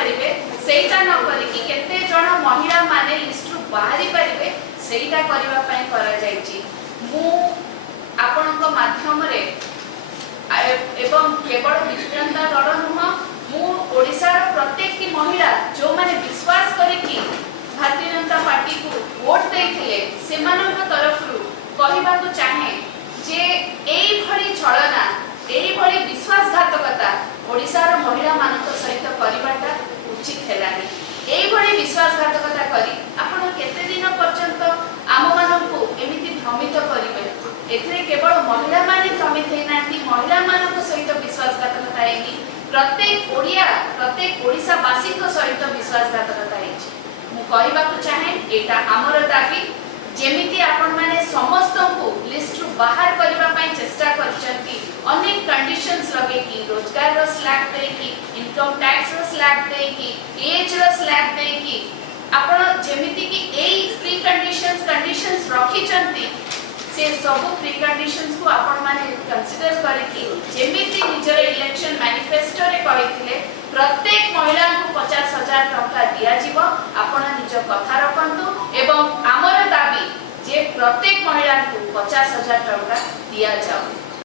पारिबे सेटा न करिकि केते जण महिला माने लिस्ट रु बाहरी पारिबे सेटा करिवा पई करा जायछि। मु आपनक माध्यम रे एवं केवल विजु जनता दल नुह मु ओडिसा रो प्रत्येक की महिला जो माने विश्वास करिकि भारतीय जनता पार्टी को वोट देथिले सेमानक तरफ रु कहिबा को चाहे जे एई भली छलना एई भली विश्वासघातकता ओडिसा रो महिला मानक सहित करिबाटा उचित हेलानी। एई भली विश्वासघातकता करी आपण केते दिन पर्यंत आम मानकू एमिति भ्रमित करिवे। एथिरे केवल महिला माने भ्रमित हेनांती महिला मानक सहित विश्वासघातकता हेनी प्रत्येक ओडिया प्रत्येक ओडिसा वासी को सहित विश्वासघातकता हेछि। मु कहिबा को चाहे एटा हमर दाबी जेमिति आपण माने समस्त को लिस्ट रु बाहर करबा पई चेष्टा करचंती अनेक कंडीशंस लगे कि रोजगार रो स्लैब दे कि इनकम टैक्स रो स्लैब दे कि एज रो स्लैब दे कि आपण जेमिति कि एई प्री कंडीशंस रखी चंती से सब प्री कंडीशंस को आपण माने कंसीडर करे कि जेमिति निजर इलेक्शन मैनिफेस्टो रे कहिथिले प्रत्येक महिला को 50,000 टका दिया जीवो आपण निज कथा रखंतु एवं हमर दाबी जे प्रत्येक महिला को 50,000 टका दिया जाऊ।